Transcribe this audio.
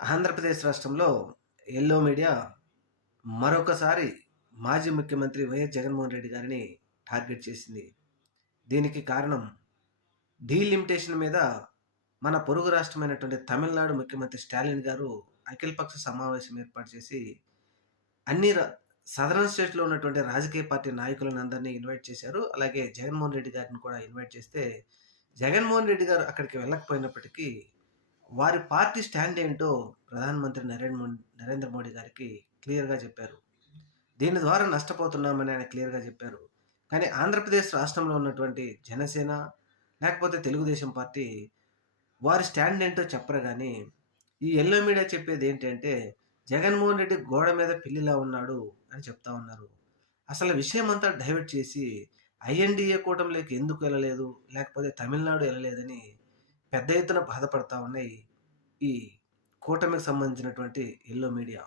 ఆంధ్రప్రదేశ్ రాష్ట్రంలో yellow media మరొకసారి మాజీ ముఖ్యమంత్రి వైఎస్ జగన్మోహన్ రెడ్డి గారిని టార్గెట్ చేసింది. దీనికి కారణం డీలిమిటేషన్ మీద మన పొరుగు రాష్ట్రమైనటువంటి తమిళనాడు ముఖ్యమంత్రి స్టాలిన్ గారు అఖిలపక్ష సమావేశం ఏర్పాటు చేసి అన్ని సదరన్ స్టేట్లో ఉన్నటువంటి రాజకీయ పార్టీ నాయకులను అందరినీ ఇన్వైట్ చేశారు. అలాగే జగన్మోహన్ రెడ్డి గారిని కూడా ఇన్వైట్ చేస్తే జగన్మోహన్ రెడ్డి గారు అక్కడికి వెళ్ళకపోయినప్పటికీ వారి పార్టీ స్టాండ్ ఏంటో ప్రధానమంత్రి నరేంద్ర మోడీ నరేంద్ర మోడీ గారికి క్లియర్గా చెప్పారు. దీని ద్వారా నష్టపోతున్నామని ఆయన క్లియర్గా చెప్పారు. కానీ ఆంధ్రప్రదేశ్ రాష్ట్రంలో ఉన్నటువంటి జనసేన లేకపోతే తెలుగుదేశం పార్టీ వారి స్టాండ్ ఏంటో చెప్పరు కానీ ఈ ఎల్లో మీడియా చెప్పేది ఏంటంటే జగన్మోహన్ రెడ్డి గోడ మీద పిల్లిలా ఉన్నాడు అని చెప్తా ఉన్నారు. అసలు విషయం అంతా డైవర్ట్ చేసి ఐఎన్డిఏ కూటమిలోకి ఎందుకు వెళ్ళలేదు లేకపోతే తమిళనాడు వెళ్ళలేదని పెద్ద ఎత్తున బాధపడతా ఉన్నాయి ఈ కూటమికి సంబంధించినటువంటి ఎల్లో మీడియా.